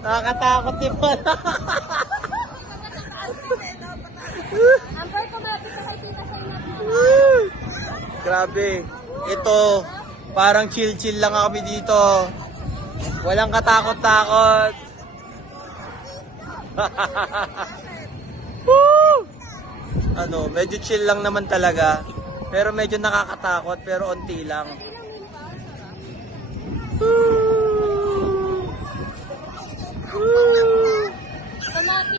Nakakatakot din po. Amber, kumapit ka kay Tita sa inyo. Grabe. Ito, parang chill-chill lang kami dito. Walang katakot-takot. Woo! Ano, medyo chill lang naman talaga. Pero medyo nakakatakot, pero onti lang.